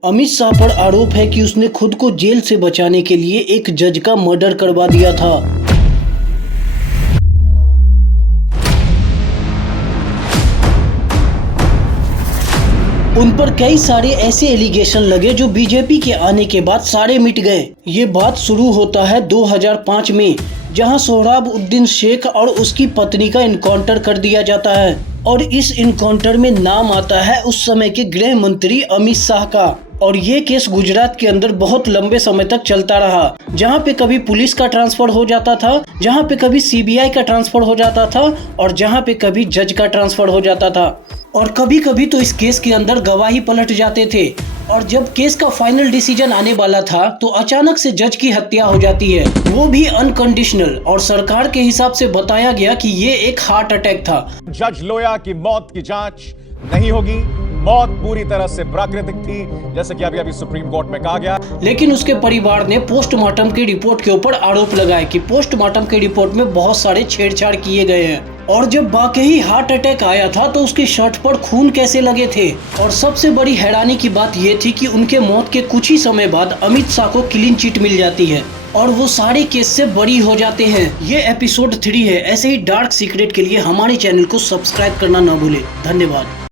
अमित शाह पर आरोप है कि उसने खुद को जेल से बचाने के लिए एक जज का मर्डर करवा दिया था। उन पर कई सारे ऐसे एलिगेशन लगे जो बीजेपी के आने के बाद सारे मिट गए। ये बात शुरू होता है 2005 में, जहां सोहराबुद्दीन शेख और उसकी पत्नी का इनकाउंटर कर दिया जाता है और इस इनकाउंटर में नाम आता है उस समय के गृह मंत्री अमित शाह का। और ये केस गुजरात के अंदर बहुत लंबे समय तक चलता रहा, जहाँ पे कभी पुलिस का ट्रांसफर हो जाता था, जहाँ पे कभी सीबीआई का ट्रांसफर हो जाता था और जहाँ पे कभी जज का ट्रांसफर हो जाता था। और कभी कभी तो इस केस के अंदर गवाही पलट जाते थे और जब केस का फाइनल डिसीजन आने वाला था तो अचानक से जज की हत्या हो जाती है, वो भी अनकंडीशनल। और सरकार के हिसाब से बताया गया कि ये एक हार्ट अटैक था। जज लोया की मौत की जांच नहीं होगी, मौत पूरी तरह से प्राकृतिक थी, जैसे कि अभी सुप्रीम कोर्ट में कहा गया। लेकिन उसके परिवार ने पोस्टमार्टम की रिपोर्ट के ऊपर आरोप लगाए कि पोस्टमार्टम की रिपोर्ट में बहुत सारे छेड़छाड़ किए गए हैं और जब वाकई हार्ट अटैक आया था तो उसकी शर्ट पर खून कैसे लगे थे। और सबसे बड़ी हैरानी की बात यह थी कि उनके मौत के कुछ ही समय बाद अमित शाह को क्लीन चिट मिल जाती है और वो सारे केस से बरी हो जाते हैं। ये एपिसोड 3 है। ऐसे ही डार्क सीक्रेट के लिए हमारे चैनल को सब्सक्राइब करना ना भूले। धन्यवाद।